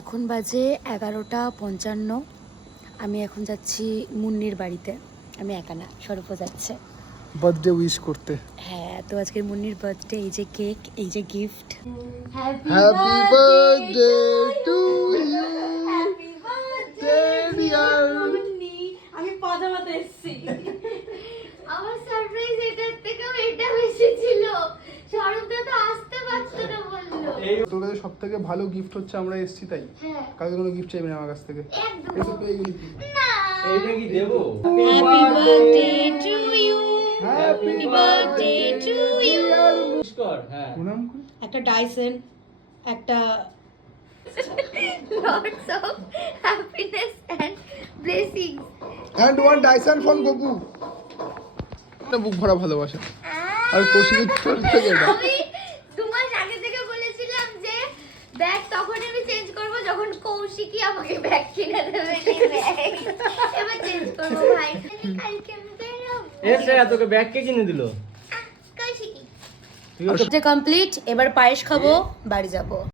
এখন বাজে 11:55। আমি এখন যাচ্ছি মুন্নির বাড়িতে। আমি একা না, স্বরূপও যাচ্ছে বার্থডে উইশ করতে। হ্যাঁ, তো আজকের মুন্নির বার্থডে। এই যে কেক, এই যে gift. Happy birthday to you, happy birthday dear Munni. আমি পাজামাতে এসেছি। আমার সারপ্রাইজ এটার থেকেও এটা বেশি ছিল। স্বরূপদা তো আসতে পারতো না বললো। তোর কাছে সব থেকে ভালো গিফট হচ্ছে আমরা এসেছি তাই। হ্যাঁ কালকে কোনো গিফট চাইবি না আমার কাছ থেকে। একদম এসব পেয়ে গেলি। না। এইটা কি দেবো? Happy birthday to you, happy birthday to you. Pushkar, হ্যাঁ। প্রণাম করি। একটা ডাইসন, একটা Lots of happiness and blessings. And one Dyson from Goku. এটা বুক ভরা ভালোবাসা। আর কৌশিকের তোর থেকে এটা। আমি 2 মাস আগে থেকে বলেছিলাম যে ব্যাগ তখন আমি চেঞ্জ করব যখন কৌশিকই আমাকে ব্যাগ কিনে দেবে। এবার চেঞ্জ করব ভাই। কালকে আমি বেরোবো। এসে তোকে ব্যাগ কে কিনে দিল? কৌশিকই। তুই কমপ্লিট। এবার পায়েস খাবো, বাড়ি যাবো।